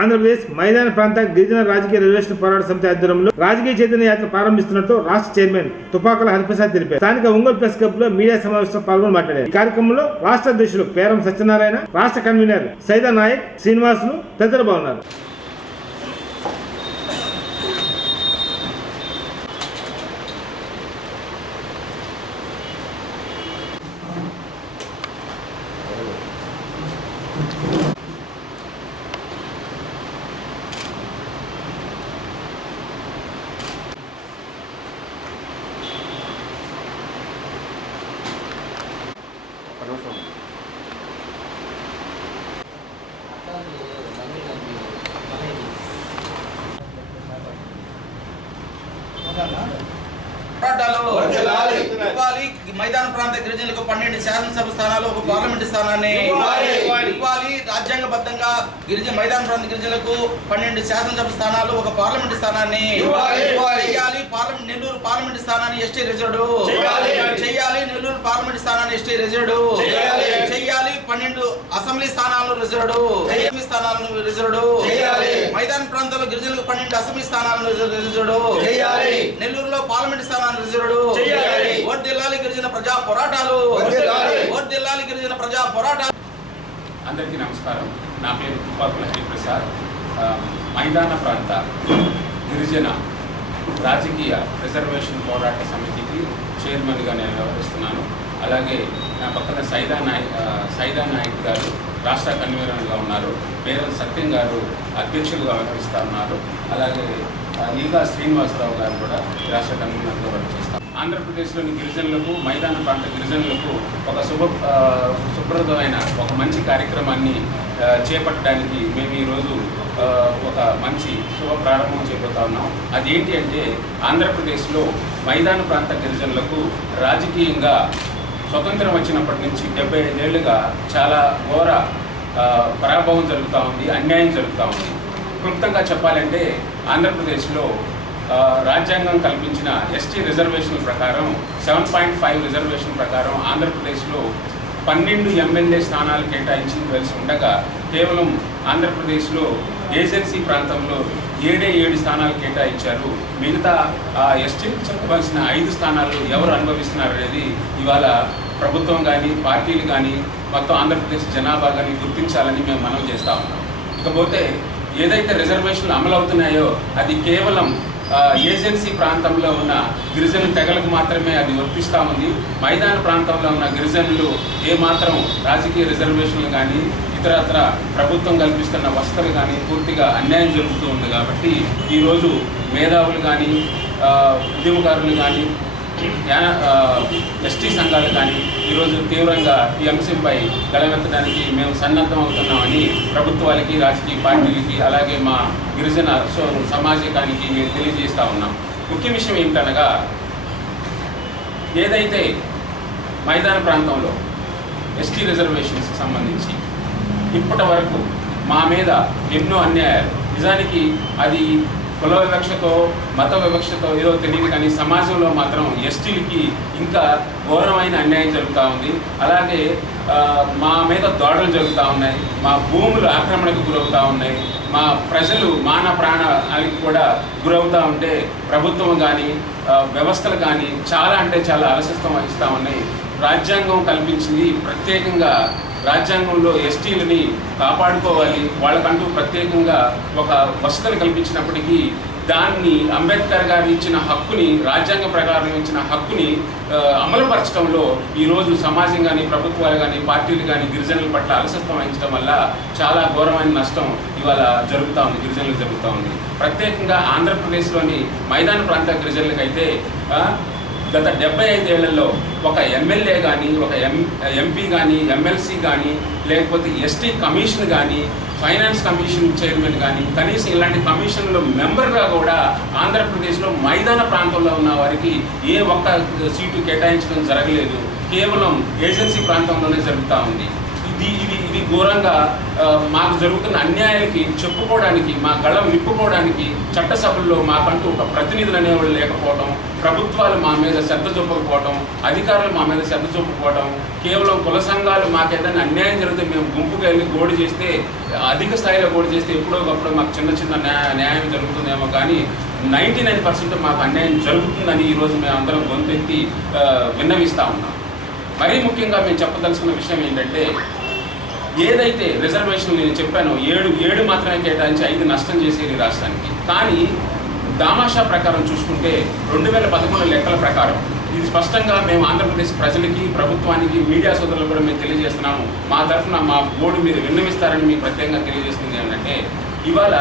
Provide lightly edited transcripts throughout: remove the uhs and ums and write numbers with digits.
ఆంధ్రప్రదేశ్ మైదాన ప్రాంత గిరిజన రాజకీయ రిజర్వేషన్ పోరాట సమితి ఆధ్వర్యంలో రాజకీయ చైతన్య యాత్ర ప్రారంభిస్తున్నట్టు రాష్ట్ర చైర్మన్ తుపాకుల హరిప్రసాద్ తెలిపారు. స్థానిక ఒంగోలు ప్రెస్ క్లబ్ లో మీడియా సమావేశంలో పాల్గొని మాట్లాడారు. ఈ కార్యక్రమంలో రాష్ట్ర అధ్యక్షులు పేరం సత్యనారాయణ, రాష్ట్ర కన్వీనర్ సైదా నాయక్, శ్రీనివాసులు తదితరులు బాగున్నారు. మైదాన ప్రాంత గిరిజనులకు 12 శాసనసభ స్థానాలు, ఒక పార్లమెంట్ స్థానాన్ని ఇవ్వాలి. రాజ్యాంగబద్ధంగా మైదాన ప్రాంత గిరిజనులకు 12 శాసనసభ స్థానాలు, ఒక పార్లమెంట్ స్థానాన్ని చేయాలి. నెల్లూరు పార్లమెంట్ స్థానాన్ని ఎస్టీ రిజర్వ్డ్ చేయాలి. నెల్లూరు పార్లమెంట్ స్థానాన్ని ఎస్టీ రిజర్వ్డ్ చేయాలి. 12 అసెంబ్లీ స్థానాలను రిజర్వ్డ్ మైదాన ప్రాంతంలో గిరిజనులకు 12 అసెంబ్లీ స్థానాలను రిజర్వ్డ్ నెల్లూరులో పార్లమెంట్ స్థానాన్ని రిజర్వ్డ్ వర్ధిల్లాలి గిరిజన ప్రజా పోరాటాలు. అందరికీ నమస్కారం. నా పేరు తుపాకుల హరిప్రసాద్. మైదాన ప్రాంత గిరిజన రాజకీయ రిజర్వేషన్ పోరాట సమితికి చైర్మన్గా నేను వ్యవహరిస్తున్నాను. అలాగే నా పక్కన సైదా నాయక్ గారు రాష్ట్ర కన్వీనర్గా ఉన్నారు. పేరం సత్యం గారు అధ్యక్షులుగా వ్యవహరిస్తూ ఉన్నారు. అలాగే ఈగా శ్రీనివాసరావు గారు కూడా రాష్ట్ర కన్వీనర్గా పనిచేస్తారు. ఆంధ్రప్రదేశ్లోని గిరిజనులకు, మైదాన ప్రాంత గిరిజనులకు ఒక శుభ్రమైన ఒక మంచి కార్యక్రమాన్ని చేపట్టడానికి మేము ఈరోజు ఒక మంచి శుభ ప్రారంభం చేయబోతా ఉన్నాం. అదేంటి అంటే, ఆంధ్రప్రదేశ్లో మైదాన ప్రాంత గిరిజనులకు రాజకీయంగా స్వతంత్రం వచ్చినప్పటి నుంచి 75 ఏళ్ళుగా చాలా ఘోర పరాభవం జరుగుతూ ఉంది, అన్యాయం జరుగుతూ ఉంది. క్లుప్తంగా చెప్పాలంటే, ఆంధ్రప్రదేశ్లో రాజ్యాంగం కల్పించిన ఎస్టీ రిజర్వేషన్ ప్రకారం 7.5 రిజర్వేషన్ ప్రకారం ఆంధ్రప్రదేశ్లో 12 ఎమ్మెల్యే స్థానాలు కేటాయించవలసి ఉండగా కేవలం ఆంధ్రప్రదేశ్లో ఏజెన్సీ ప్రాంతంలో 7 స్థానాలు కేటాయించారు. మిగతా ఎస్టీకి చెప్పవలసిన 5 స్థానాలు ఎవరు అనుభవిస్తున్నారు అనేది ఇవాళ ప్రభుత్వం కానీ, పార్టీలు కానీ, మొత్తం ఆంధ్రప్రదేశ్ జనాభా కానీ గుర్తించాలని మేము మనవి చేస్తూ ఉన్నాం. ఇకపోతే ఏదైతే రిజర్వేషన్లు అమలవుతున్నాయో అది కేవలం ఏజెన్సీ ప్రాంతంలో ఉన్న గిరిజనుల తెగలకు మాత్రమే అది వర్తిస్తూ ఉంది. మైదాన ప్రాంతంలో ఉన్న గిరిజనులు ఏమాత్రం రాజకీయ రిజర్వేషన్లు కానీ, ఇతరత్ర ప్రభుత్వం కల్పిస్తున్న వసతులు కానీ పూర్తిగా అన్యాయం జరుగుతూ ఉంది. కాబట్టి ఈరోజు మేధావులు కానీ, ఉద్యమకారులు కానీ, ఎస్టీ సంఘాలు కానీ ఈరోజు తీవ్రంగా ఈ అంశంపై గలమెత్తడానికి మేము సన్నద్ధం అవుతున్నామని ప్రభుత్వాలకి, రాజకీయ పార్టీలకి, అలాగే మా గిరిజన సమాజానికి మేము తెలియజేస్తూ ఉన్నాం. ముఖ్య విషయం ఏమిటనగా, ఏదైతే మైదాన ప్రాంతంలో ఎస్టీ రిజర్వేషన్స్కి సంబంధించి ఇప్పటి వరకు మా మీద ఎన్నో అన్యాయాలు, నిజానికి అది కుల వివక్షతో, మత వివక్షతో ఏదో తెలియదు కానీ సమాజంలో మాత్రం ఎస్టీలకి ఇంకా ఘోరమైన అన్యాయం జరుగుతూ ఉంది. అలాగే మా మీద దాడులు జరుగుతూ ఉన్నాయి, మా భూములు ఆక్రమణకు గురవుతూ ఉన్నాయి, మా ప్రజలు మాన ప్రాణానికి కూడా గురవుతూ ఉంటే ప్రభుత్వం కానీ, వ్యవస్థలు కానీ చాలా అంటే చాలా అలసత్వం వహిస్తూ ఉన్నాయి. రాజ్యాంగం కల్పించింది ప్రత్యేకంగా రాజ్యాంగంలో ఎస్టీలని కాపాడుకోవాలి, వాళ్ళకంటూ ప్రత్యేకంగా ఒక వసతులు కల్పించినప్పటికీ దాన్ని అంబేద్కర్ గారు ఇచ్చిన హక్కుని, రాజ్యాంగ ప్రకారం ఇచ్చిన హక్కుని అమలుపరచడంలో ఈరోజు సమాజం కానీ, ప్రభుత్వాలు కానీ, పార్టీలు కానీ గిరిజనుల పట్ల అలసత్వం వహించడం వల్ల చాలా ఘోరమైన నష్టం ఇవాళ జరుగుతూ ఉంది, గిరిజనులకు జరుగుతూ ఉంది. ప్రత్యేకంగా ఆంధ్రప్రదేశ్లోని మైదాన ప్రాంత గిరిజనులకైతే గత 75 ఏళ్లలో ఒక ఎమ్మెల్యే కానీ, ఒక ఎంపీ కానీ, ఎమ్మెల్సీ కానీ, లేకపోతే ఎస్టీ కమిషన్ కానీ, ఫైనాన్స్ కమిషన్ చైర్మన్ కానీ, కనీసం ఇలాంటి కమిషన్లో మెంబర్గా కూడా ఆంధ్రప్రదేశ్లో మైదాన ప్రాంతంలో ఉన్న వారికి ఏ ఒక్క సీటు కేటాయించడం జరగలేదు. కేవలం ఏజెన్సీ ప్రాంతంలోనే జరుగుతూ ఉంది. ఇది ఘోరంగా మాకు జరుగుతున్న అన్యాయాలకి చెప్పుకోవడానికి, మా గళం విప్పుకోవడానికి చట్టసభల్లో మాకంటూ ఒక ప్రతినిధులు అనేవాళ్ళు లేకపోవడం, ప్రభుత్వాలు మా మీద శ్రద్ధ చూపకపోవడం, అధికారులు మా మీద శ్రద్ధ చూపకపోవడం, కేవలం కుల సంఘాలు మాకేదైనా అన్యాయం జరిగితే మేము గుంపుగా వెళ్ళి గోడు చేస్తే, అధిక స్థాయిలో గోడు చేస్తే ఎప్పుడో ఒకప్పుడు మాకు చిన్న న్యాయం జరుగుతుందేమో, కానీ 99% మాకు అన్యాయం జరుగుతుందని ఈరోజు మేము అందరం గొంతెత్తి విన్నవిస్తూ ఉన్నాం. మరీ ముఖ్యంగా మేము చెప్పదలుచుకున్న విషయం ఏంటంటే, ఏదైతే రిజర్వేషన్ నేను చెప్పానో 7 మాత్రమే కేటాయించి 5 నష్టం చేసేది రాష్ట్రానికి. కానీ దామాషా ప్రకారం చూసుకుంటే 2011 లెక్కల ప్రకారం ఇది స్పష్టంగా మేము ఆంధ్రప్రదేశ్ ప్రజలకి, ప్రభుత్వానికి, మీడియా సోదరులకు కూడా మేము తెలియజేస్తున్నాము. మా తరఫున మా బోర్డు మీరు విన్నవిస్తారని మీకు ప్రత్యేకంగా తెలియజేస్తుంది ఏంటంటే, ఇవాళ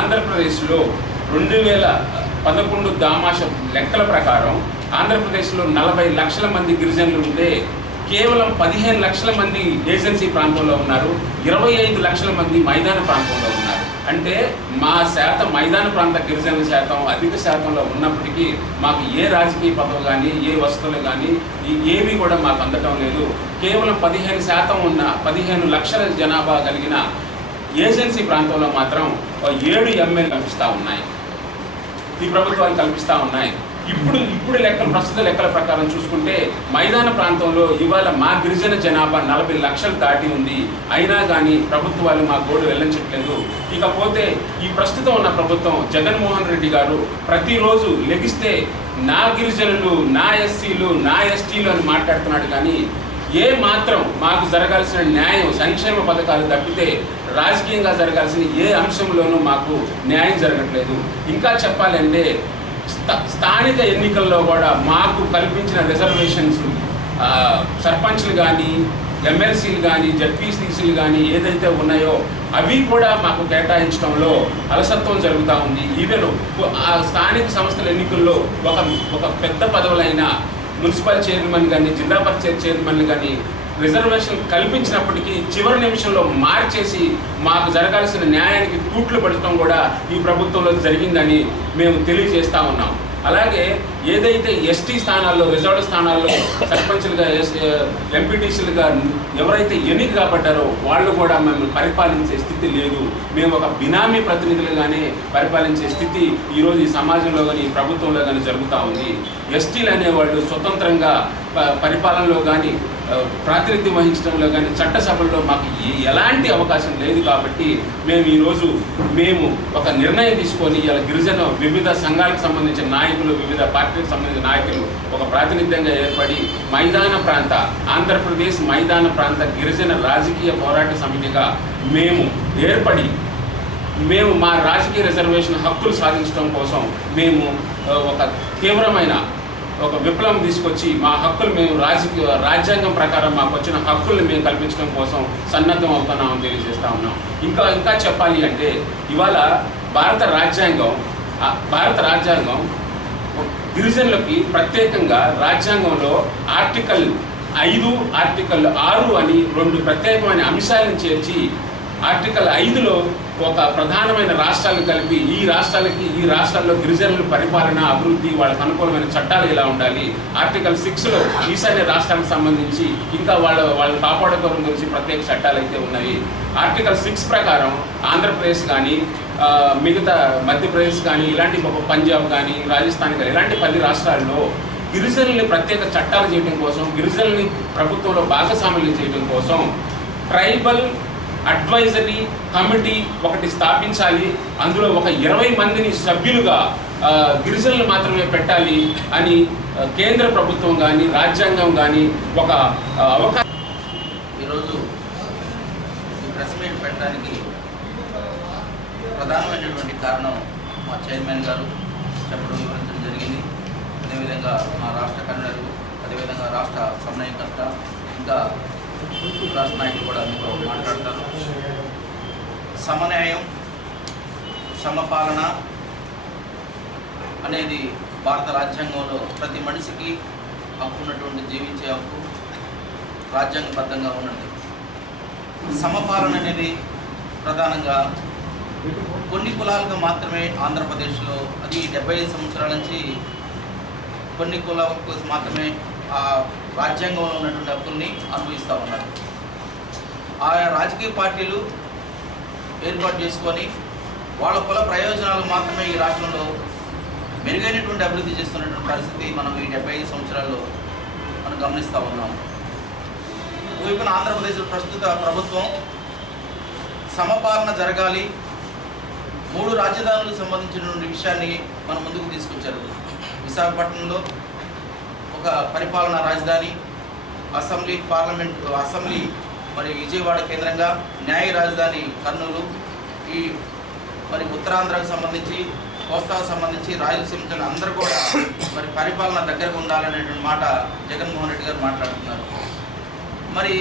ఆంధ్రప్రదేశ్లో 2011 దామాష లెక్కల ప్రకారం ఆంధ్రప్రదేశ్లో 40 లక్షల మంది గిరిజనులు ఉంటే కేవలం 15 లక్షల మంది ఏజెన్సీ ప్రాంతంలో ఉన్నారు, 25 లక్షల మంది మైదాన ప్రాంతంలో ఉన్నారు. అంటే మా శాతం, మైదాన ప్రాంత గిరిజనుల శాతం అధిక శాతంలో ఉన్నప్పటికీ మాకు ఏ రాజకీయ పదవి కానీ, ఏ వస్తువులు కానీ ఏవి కూడా మాకు అందటం లేదు. కేవలం 15% ఉన్న 15 లక్షల జనాభా కలిగిన ఏజెన్సీ ప్రాంతంలో మాత్రం 7 ఎమ్మెల్యేలు కల్పిస్తూ ఉన్నాయి, ఈ ప్రభుత్వాలు కల్పిస్తూ ఉన్నాయి. ఇప్పుడు ప్రస్తుత లెక్కల ప్రకారం చూసుకుంటే మైదాన ప్రాంతంలో ఇవాళ మా గిరిజన జనాభా 40 లక్షలు దాటి ఉంది. అయినా కానీ ప్రభుత్వాలు మా గోడు వెళ్ళించట్లేదు. ఇకపోతే ఈ ప్రస్తుతం ఉన్న ప్రభుత్వం, జగన్మోహన్ రెడ్డి గారు ప్రతిరోజు లెగిస్తే నా గిరిజనులు, నా ఎస్సీలు, నా ఎస్టీలు అని మాట్లాడుతున్నాడు. కానీ ఏ మాత్రం మాకు జరగాల్సిన న్యాయం, సంక్షేమ పథకాలు తప్పితే రాజకీయంగా జరగాల్సిన ఏ అంశంలోనూ మాకు న్యాయం జరగట్లేదు. ఇంకా చెప్పాలంటే స్థానిక ఎన్నికల్లో కూడా మాకు కల్పించిన రిజర్వేషన్స్, సర్పంచ్లు కానీ, ఎమ్మెల్సీలు కానీ, జడ్పీసీసీలు కానీ ఏదైతే ఉన్నాయో అవి కూడా మాకు కేటాయించడంలో అలసత్వం జరుగుతూ ఉంది. ఈవెన్ ఆ స్థానిక సంస్థల ఎన్నికల్లో ఒక పెద్ద పదవులైన మున్సిపల్ చైర్మన్ కానీ, జిల్లా పరిషత్ చైర్మన్ కానీ రిజర్వేషన్ కల్పించినప్పటికీ చివరి నిమిషంలో మార్చేసి మాకు జరగాల్సిన న్యాయానికి తూట్లు పడటం కూడా ఈ ప్రభుత్వంలో జరిగిందని మేము తెలియజేస్తూ ఉన్నాం. అలాగే ఏదైతే ఎస్టీ స్థానాల్లో, రిజర్వ్డ్ స్థానాల్లో సర్పంచ్లుగా, ఎంపీటీసీలుగా ఎవరైతే ఎన్నిక కాబడ్డారో వాళ్ళు కూడా మేము పరిపాలించే స్థితి లేదు. మేము ఒక బినామీ ప్రతినిధులుగానే పరిపాలించే స్థితి ఈరోజు ఈ సమాజంలో కానీ, ఈ ప్రభుత్వంలో కానీ జరుగుతూ ఉంది. ఎస్టీలు అనేవాళ్ళు స్వతంత్రంగా పరిపాలనలో కానీ, ప్రాతినిధ్యం వహించడంలో కానీ, చట్టసభల్లో మాకు ఎలాంటి అవకాశం లేదు. కాబట్టి ఈరోజు మేము ఒక నిర్ణయం తీసుకొని ఇలా గిరిజన వివిధ సంఘాలకు సంబంధించిన నాయకులు, వివిధ పార్టీలకు సంబంధించిన నాయకులు ఒక ప్రాతినిధ్యంగా ఏర్పడి ఆంధ్రప్రదేశ్ మైదాన ప్రాంత గిరిజన రాజకీయ పోరాట సమితిగా మేము ఏర్పడి మా రాజకీయ రిజర్వేషన్ హక్కులు సాధించడం కోసం మేము ఒక తీవ్రమైన ఒక విప్లవం తీసుకొచ్చి మా హక్కులు మేము రాజ్యాంగం ప్రకారం మాకు వచ్చిన హక్కుల్ని మేము కల్పించడం కోసం సన్నద్ధం అవుతున్నామని తెలియజేస్తూ ఉన్నాం. ఇంకా చెప్పాలి అంటే ఇవాళ భారత రాజ్యాంగం గిరిజనులకి ప్రత్యేకంగా రాజ్యాంగంలో ఆర్టికల్ 5, ఆర్టికల్ 6 అని 2 ప్రత్యేకమైన అంశాలను చేర్చి ఆర్టికల్ 5లో ఒక ప్రధానమైన రాష్ట్రాలను కలిపి ఈ రాష్ట్రాల్లో గిరిజనుల పరిపాలన, అభివృద్ధి, వాళ్ళకు అనుకూలమైన చట్టాలు ఎలా ఉండాలి. ఆర్టికల్ 6లో ఈశాన్య రాష్ట్రాలకు సంబంధించి ఇంకా వాళ్ళని కాపాడుకోవడం గురించి ప్రత్యేక చట్టాలు అయితే ఉన్నాయి. ఆర్టికల్ 6 ప్రకారం ఆంధ్రప్రదేశ్ కానీ, మిగతా మధ్యప్రదేశ్ కానీ, ఇలాంటి పంజాబ్ కానీ, రాజస్థాన్ కానీ ఇలాంటి 10 రాష్ట్రాల్లో గిరిజనుల్ని ప్రత్యేక చట్టాలు చేయడం కోసం, గిరిజనుల్ని ప్రభుత్వంలో భాగస్వామ్యం చేయడం కోసం ట్రైబల్ అడ్వైజరీ కమిటీ ఒకటి స్థాపించాలి. అందులో ఒక 20 మందిని సభ్యులుగా గిరిజనులు మాత్రమే పెట్టాలి అని కేంద్ర ప్రభుత్వం కానీ, రాజ్యాంగం కానీ ఒక అవకాశం. ఈరోజు ఈ ప్రెస్ మీట్ పెట్టడానికి ప్రధానమైనటువంటి కారణం మా చైర్మన్ గారు చెప్పడం, వివరించడం జరిగింది. అదేవిధంగా మా రాష్ట్ర కన్వీనర్, అదేవిధంగా రాష్ట్ర సమన్వయకర్త, ఇంకా రాష్ట్ర నాయకులు కూడా మీతో మాట్లాడతారు. సమన్యాయం, సమపాలన అనేది భారత రాజ్యాంగంలో ప్రతి మనిషికి హక్కు ఉన్నటువంటి జీవించే హక్కు రాజ్యాంగబద్ధంగా ఉన్నది. సమపాలన అనేది ప్రధానంగా కొన్ని కులాలకు మాత్రమే ఆంధ్రప్రదేశ్లో, అది 75 సంవత్సరాల నుంచి కొన్ని కులాలకు మాత్రమే ఆ రాజ్యాంగంలో ఉన్నటువంటి హక్కుల్ని అనుభవిస్తూ ఉన్నారు. ఆయా రాజకీయ పార్టీలు ఏర్పాటు చేసుకొని వాళ్ళ కుల ప్రయోజనాలు మాత్రమే ఈ రాష్ట్రంలో మెరుగైనటువంటి అభివృద్ధి చేస్తున్నటువంటి పరిస్థితి మనం ఈ 75 సంవత్సరాల్లో మనం గమనిస్తూ ఉన్నాం. ఒకవైపున ఆంధ్రప్రదేశ్ ప్రస్తుత ప్రభుత్వం సమపాలన జరగాలి, 3 రాజధానులకు సంబంధించినటువంటి విషయాన్ని మన ముందుకు తీసుకొచ్చారు. విశాఖపట్నంలో ఒక పరిపాలనా రాజధాని, అసెంబ్లీ మరి విజయవాడ కేంద్రంగా, న్యాయ రాజధాని కర్నూలు, ఈ మరి ఉత్తరాంధ్రకు సంబంధించి, కోస్తాకు సంబంధించి, రాయలసీమ అందరూ కూడా మరి పరిపాలన దగ్గరకు ఉండాలనేటువంటి మాట జగన్మోహన్ రెడ్డి గారు మాట్లాడుతున్నారు. మరి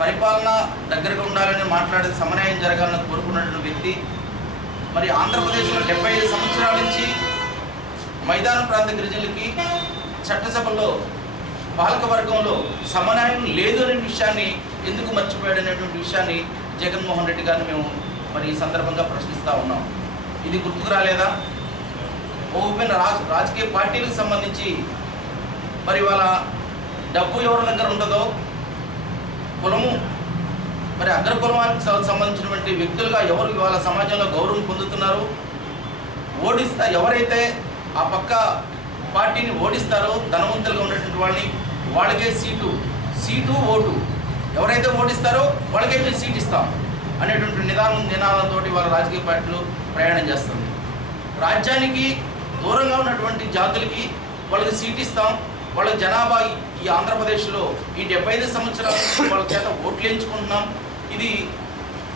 పరిపాలన దగ్గరకు ఉండాలని మాట్లాడే సమన్వయం జరగాలని కోరుకున్నటువంటి వ్యక్తి మరి ఆంధ్రప్రదేశ్లో 75 సంవత్సరాల నుంచి మైదాన ప్రాంత గిరిజనులకి చట్టసభలో పాలకవర్గంలో సమన్వయం లేదు అనే విషయాన్ని ఎందుకు మర్చిపోయాడనేటువంటి విషయాన్ని జగన్మోహన్ రెడ్డి గారిని మేము మరి ఈ సందర్భంగా ప్రశ్నిస్తూ ఉన్నాం. ఇది గుర్తుకు రాలేదా? ఓపెన్ రాజకీయ పార్టీలకు సంబంధించి మరి వాళ్ళ డబ్బు ఎవరి దగ్గర ఉంటుందో, కులము మరి అగ్రకులానికి సంబంధించినటువంటి వ్యక్తులుగా ఎవరు ఇవాళ సమాజంలో గౌరవం పొందుతున్నారు, ఎవరైతే ఆ పక్క పార్టీని ఓడిస్తారో ధనవంతులుగా ఉన్నటువంటి వాళ్ళని వాళ్ళకే సీటు ఓటు, ఎవరైతే ఓడిస్తారో వాళ్ళకే మేము సీట్ ఇస్తాం అనేటువంటి నినాదంతో వాళ్ళ రాజకీయ పార్టీలు ప్రయాణం చేస్తుంది. రాజ్యానికి దూరంగా ఉన్నటువంటి జాతులకి వాళ్ళకి సీట్ ఇస్తాం, వాళ్ళ జనాభా ఈ ఆంధ్రప్రదేశ్లో ఈ 75 సంవత్సరాల వాళ్ళ చేత ఓట్లు వేయించుకుంటున్నాం, ఇది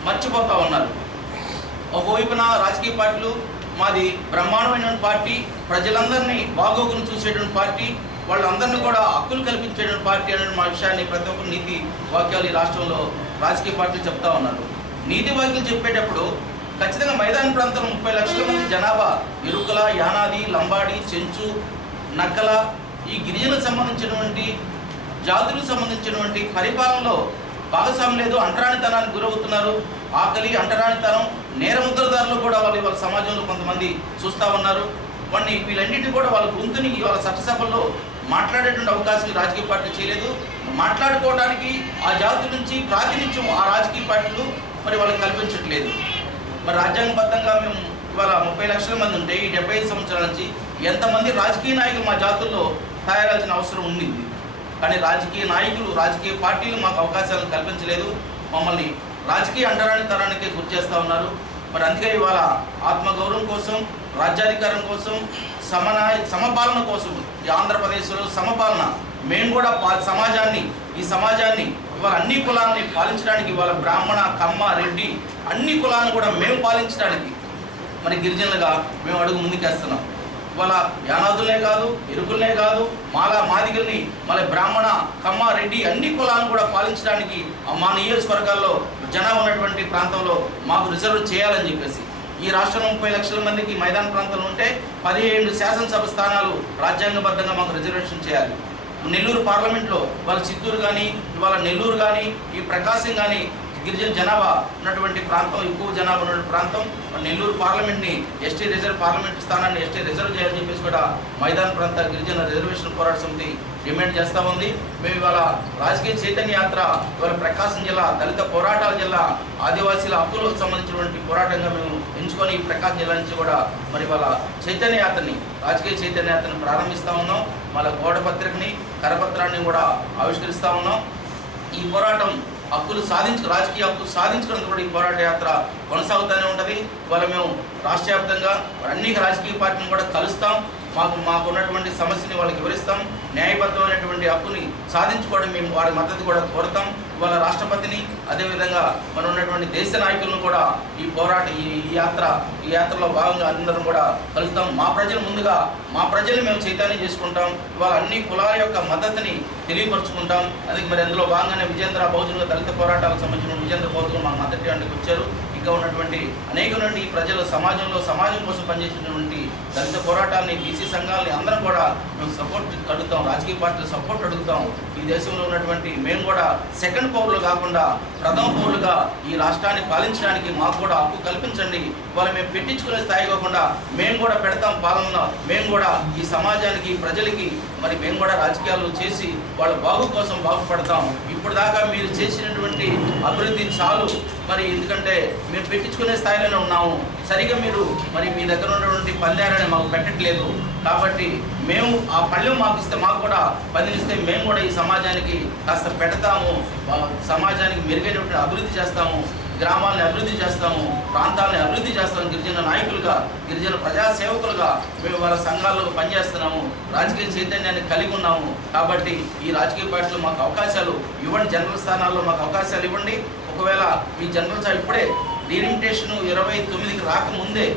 మర్చిపోతూ ఉన్నారు. ఒకవైపున రాజకీయ పార్టీలు మాది బ్రహ్మాండమైన పార్టీ, ప్రజలందరినీ బాగోగులు చూసేటువంటి పార్టీ, వాళ్ళందరినీ కూడా హక్కులు కల్పించేటువంటి పార్టీ అనే మా విషయాన్ని ప్రతి ఒక్కరు నీతి వాక్యాలు ఈ రాష్ట్రంలో రాజకీయ పార్టీలు చెప్తా ఉన్నారు. నీతి వాక్యాలు చెప్పేటప్పుడు ఖచ్చితంగా మైదాన ప్రాంతంలో 30 లక్షల మంది జనాభా, ఇరుకుల, యానాది, లంబాడి, చెంచు, నక్కల, ఈ గిరిజనులకు సంబంధించినటువంటి జాతులకు సంబంధించినటువంటి పరిపాలనలో భాగస్వామ్యం లేదు, అంటరానితనానికి గురవుతున్నారు. ఆకలి, అంటరానితనం, నేరముద్రదారులు కూడా వాళ్ళ సమాజంలో కొంతమంది చూస్తూ ఉన్నారు. వీళ్ళన్నింటినీ కూడా వాళ్ళ గొంతుని వాళ్ళ చట్టసభల్లో మాట్లాడేటువంటి అవకాశం రాజకీయ పార్టీ చేయలేదు. మాట్లాడుకోవడానికి ఆ జాతి నుంచి ప్రాతినిధ్యం ఆ రాజకీయ పార్టీలు మరి వాళ్ళకి కల్పించట్లేదు. మరి రాజ్యాంగబద్ధంగా మేము ఇవాళ 30 లక్షల మంది ఉంటే ఈ 75 సంవత్సరాల నుంచి ఎంతమంది రాజకీయ నాయకులు మా జాతుల్లో తయారాల్సిన అవసరం ఉండింది. కానీ రాజకీయ నాయకులు, రాజకీయ పార్టీలు మాకు అవకాశాలను కల్పించలేదు, మమ్మల్ని రాజకీయ అంటరానితనానికి గురి చేస్తూ ఉన్నారు. మరి అందుకే ఇవాళ ఆత్మగౌరవం కోసం, రాజ్యాధికారం కోసం, సమపాలన కోసం ఈ ఆంధ్రప్రదేశ్లో సమపాలన మేము కూడా ఈ సమాజాన్ని ఇవాళ అన్ని కులాలని పాలించడానికి, ఇవాళ బ్రాహ్మణ, కమ్మ, రెడ్డి అన్ని కులాలను కూడా మేము పాలించడానికి మరి గిరిజనులుగా మేము అడుగు ముందుకేస్తున్నాం. ఇవాళ యానాదులనే కాదు, ఇరుకులనే కాదు, మాదిగల్ని, మళ్ళీ బ్రాహ్మణ, కమ్మ, రెడ్డి అన్ని కులాలను కూడా పాలించడానికి మా నియోజకవర్గాల్లో జనాభా ఉన్నటువంటి ప్రాంతంలో మాకు రిజర్వ్ చేయాలని చెప్పేసి ఈ రాష్ట్రంలో 30 లక్షల మందికి మైదాన ప్రాంతంలో ఉంటే 17 శాసనసభ స్థానాలు రాజ్యాంగబద్ధంగా మాకు రిజర్వేషన్ చేయాలి. నెల్లూరు పార్లమెంట్లో ఇవాళ చిత్తూరు కానీ, ఇవాళ నెల్లూరు కానీ, ఈ ప్రకాశం కానీ గిరిజన జనాభా ఉన్నటువంటి ప్రాంతం, ఎక్కువ జనాభా ఉన్నటువంటి ప్రాంతం. నెల్లూరు పార్లమెంట్ని ఎస్టీ రిజర్వ్ పార్లమెంట్ స్థానాన్ని ఎస్టీ రిజర్వ్ చేయాలని చెప్పేసి కూడా మైదాన ప్రాంత గిరిజన రిజర్వేషన్ పోరాట సమితి డిమాండ్ చేస్తూ ఉంది. మేము ఇవాళ రాజకీయ చైతన్య యాత్ర ఇవాళ ప్రకాశం జిల్లా దళిత పోరాటాల జిల్లా, ఆదివాసీల హక్కులకు సంబంధించినటువంటి పోరాటంగా మేము ఎంచుకొని ఈ ప్రకాశం జిల్లా నుంచి కూడా మరి ఇవాళ చైతన్య యాత్రని, రాజకీయ చైతన్య యాత్రని ప్రారంభిస్తూ ఉన్నాం. మళ్ళీ గోడ పత్రికని, కరపత్రాన్ని కూడా ఆవిష్కరిస్తూ ఉన్నాం. ఈ పోరాటం రాజకీయ హక్కులు సాధించుకున్నందుకు కూడా ఈ పోరాట యాత్ర కొనసాగుతూనే ఉంటుంది. ఇవాళ మేము రాష్ట్ర వ్యాప్తంగా అన్ని రాజకీయ పార్టీలను కూడా కలుస్తాం, మాకు ఉన్నటువంటి సమస్యని వాళ్ళకి వివరిస్తాం, న్యాయబద్ధమైనటువంటి హక్కుని సాధించుకోవడం మేము వారి మద్దతు కూడా కోరుతాం. ఇవాళ రాష్ట్రపతిని, అదేవిధంగా మనం ఉన్నటువంటి దేశ నాయకులను కూడా ఈ యాత్రలో భాగంగా అందరం కూడా కలుస్తాం. మా ప్రజలు మేము చైతన్యం చేసుకుంటాం. ఇవాళ అన్ని కులాల యొక్క మద్దతుని తెలియపరుచుకుంటాం. అది మరి అందులో భాగంగానే విజేంద్ర బహుజనుల దళిత పోరాటాలకు సంబంధించిన విజేంద్ర బహుజనులు మాకు మద్దతు అంటే వచ్చారు. ఇంకా ఉన్నటువంటి అనేకమంది ప్రజలు సమాజం కోసం పనిచేసినటువంటి దళిత పోరాటాన్ని, బీసీ సంఘాలని అందరం కూడా మేము సపోర్ట్ అడుగుతాం, రాజకీయ పార్టీలు సపోర్ట్ అడుగుతాం. ఈ దేశంలో ఉన్నటువంటి మేము కూడా సెకండ్ పౌరులు కాకుండా ప్రథమ పౌరులుగా ఈ రాష్ట్రాన్ని పాలించడానికి మాకు కూడా హక్కు కల్పించండి. వాళ్ళు మేము పెట్టించుకునే స్థాయి కాకుండా మేము కూడా పెడతాం పాలన, మేము కూడా ఈ సమాజానికి ప్రజలకి మరి మేము కూడా రాజకీయాలు చేసి వాళ్ళ బాగు కోసం బాగుపడతాం. ఇప్పుడు దాకా మీరు చేసినటువంటి అభివృద్ధి చాలు, మరి ఎందుకంటే మేము పెట్టించుకునే స్థాయిలోనే ఉన్నాము. సరిగా మీరు మరి మీ దగ్గర ఉన్నటువంటి పల్లెరని మాకు పెట్టట్లేదు. కాబట్టి మేము ఆ పళ్ళెం మాకు ఇస్తే, మాకు కూడా పనినిస్తే మేము కూడా ఈ సమాజానికి కాస్త పెడతాము, సమాజానికి మెరుగైనటువంటి అభివృద్ధి చేస్తాము, గ్రామాలను అభివృద్ధి చేస్తాము, ప్రాంతాలను అభివృద్ధి చేస్తాము. గిరిజన నాయకులుగా, గిరిజన ప్రజాసేవకులుగా మేము వాళ్ళ సంఘాల్లో పనిచేస్తున్నాము, రాజకీయ చైతన్యాన్ని కలిగి ఉన్నాము. కాబట్టి ఈ రాజకీయ పార్టీలో మాకు అవకాశాలు ఇవ్వండి, జనరల్ స్థానాల్లో మాకు అవకాశాలు ఇవ్వండి. ఒకవేళ మీ జనరల్ ఇప్పుడే డీలిమిటేషన్ 29కి రాకముందే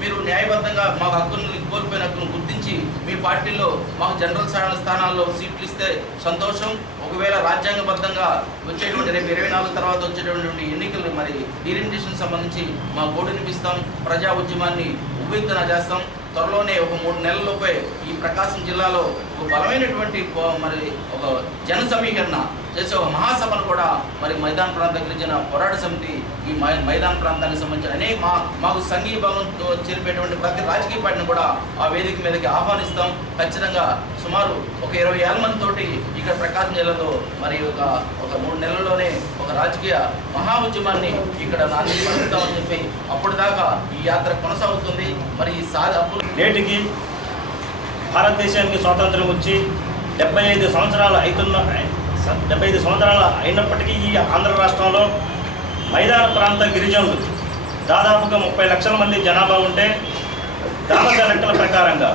మీరు న్యాయబద్ధంగా మాకు హక్కులను కోల్పోయిన హక్కును గుర్తించి మీ పార్టీలో మాకు జనరల్ స్థానాల్లో సీట్లు ఇస్తే సంతోషం. ఒకవేళ రాజ్యాంగబద్ధంగా వచ్చేటువంటి రేపు 24 తర్వాత వచ్చేటటువంటి ఎన్నికలు మరి డీలిమిటేషన్ సంబంధించి మా బోర్డు నిపిస్తాం, ప్రజా ఉద్యమాన్ని ఉవ్వెత్తున చేస్తాం. త్వరలోనే ఒక 3 నెలలలోపే ఈ ప్రకాశం జిల్లాలో ఒక బలమైనటువంటి మరి ఒక జన సమీకరణ చేసే ఒక మహాసభను కూడా మరి మైదాన ప్రాంత గిరిజన పోరాట సమితి ఈ మైదాన ప్రాంతానికి సంబంధించిన అనేక మాకు సంఘీభావంతో చేరిపేటువంటి ప్రతి రాజకీయ పార్టీని కూడా ఆ వేదిక మీదకి ఆహ్వానిస్తాం. ఖచ్చితంగా సుమారు ఒక 20 ఏళ్ళ మందితోటి ఇక్కడ ప్రకాశం జిల్లాలో మరి ఒక 3 నెలల్లోనే ఒక రాజకీయ మహా ఉద్యమాన్ని ఇక్కడ నాంది పలుకుతామని చెప్పి అప్పటిదాకా ఈ యాత్ర కొనసాగుతుంది. మరి ఈ నేటికి భారతదేశానికి స్వాతంత్రం వచ్చి 75 సంవత్సరాలు అయినప్పటికీ ఈ ఆంధ్ర రాష్ట్రంలో మైదాన ప్రాంత గిరిజనులు దాదాపుగా 30 లక్షల మంది జనాభా ఉంటే దామస లెక్కల ప్రకారంగా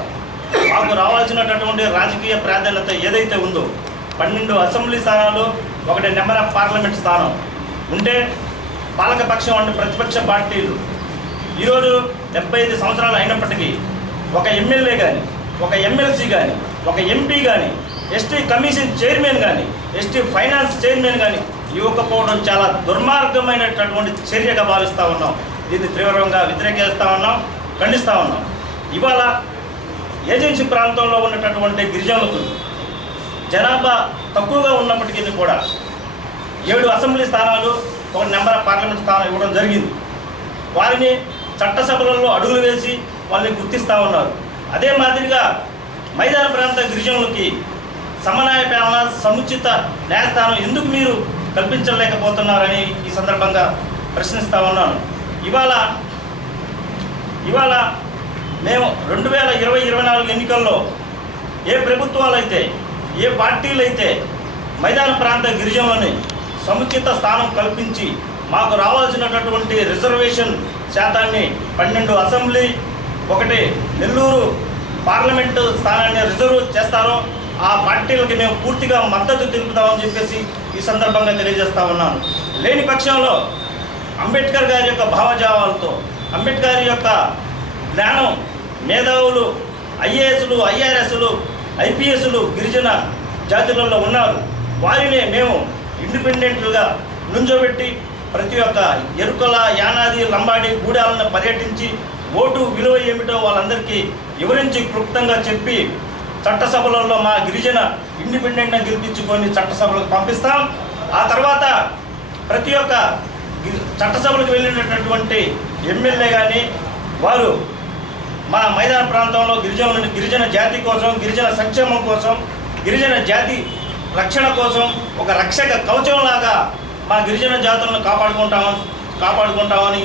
మాకు రావాల్సినటువంటి రాజకీయ ప్రాధాన్యత ఏదైతే ఉందో 12 అసెంబ్లీ స్థానాలు, 1 నెంబర్ ఆఫ్ పార్లమెంట్ స్థానం ఉంటే పాలకపక్షం అంటే ప్రతిపక్ష పార్టీలు ఈరోజు 75 సంవత్సరాలు అయినప్పటికీ ఒక ఎమ్మెల్యే కానీ, ఒక ఎమ్మెల్సీ కానీ, ఒక ఎంపీ కానీ, ఎస్టీ కమిషన్ చైర్మన్ కానీ, ఎస్టీ ఫైనాన్స్ చైర్మన్ కానీ ఇవ్వకపోవడం చాలా దుర్మార్గమైనటువంటి చర్యగా భావిస్తూ ఉన్నాం. దీన్ని తీవ్రంగా వ్యతిరేకిస్తూ ఉన్నాం, ఖండిస్తూ ఉన్నాం. ఇవాళ ఏజెన్సీ ప్రాంతంలో ఉన్నటువంటి గిరిజనులకు జనాభా తక్కువగా ఉన్నప్పటికీ కూడా 7 అసెంబ్లీ స్థానాలు, 1 నెంబర్ ఆఫ్ పార్లమెంట్ స్థానం ఇవ్వడం జరిగింది. వారిని చట్టసభలలో అడుగులు వేసి వాళ్ళని గుర్తిస్తూ ఉన్నారు. అదే మాదిరిగా మైదాన ప్రాంత గిరిజనులకి సమన్వయ పాలన, సముచిత న్యాయస్థానం ఎందుకు మీరు కల్పించలేకపోతున్నారని ఈ సందర్భంగా ప్రశ్నిస్తూ ఉన్నాను. ఇవాళ మేము 2020-24 ఎన్నికల్లో ఏ ప్రభుత్వాలు అయితే, ఏ పార్టీలు అయితే మైదాన ప్రాంత గిరిజనులని సముచిత స్థానం కల్పించి మాకు రావాల్సినటువంటి రిజర్వేషన్ శాతాన్ని 12 అసెంబ్లీ, 1 నెల్లూరు పార్లమెంటు స్థానాన్ని రిజర్వ్ చేస్తారో ఆ పార్టీలకి మేము పూర్తిగా మద్దతు తెలుపుతామని చెప్పేసి ఈ సందర్భంగా తెలియజేస్తా ఉన్నాను. లేని పక్షంలో అంబేద్కర్ గారి యొక్క భావజావాలతో, అంబేద్కర్ యొక్క జ్ఞానం, మేధావులు, ఐఏఎస్లు, ఐఆర్ఎస్లు, ఐపీఎస్లు గిరిజన జాతులలో ఉన్నారు. వారిని మేము ఇండిపెండెంట్లుగా నుంచోబెట్టి ప్రతి ఒక్క ఎరుకల, యానాది, లంబాడి, గూడాలను పర్యటించి ఓటు విలువ ఏమిటో వాళ్ళందరికీ వివరించి క్లుప్తంగా చెప్పి చట్టసభలలో మా గిరిజన ఇండిపెండెంట్గా గెలిపించుకొని చట్టసభలకు పంపిస్తాం. ఆ తర్వాత ప్రతి ఒక్క చట్టసభలకు వెళ్ళినటువంటి ఎమ్మెల్యే కానీ వారు మా మైదాన ప్రాంతంలో గిరిజన జాతి కోసం, గిరిజన సంక్షేమం కోసం, గిరిజన జాతి రక్షణ కోసం ఒక రక్షక కవచంలాగా మా గిరిజన జాతులను కాపాడుకుంటామని ఈ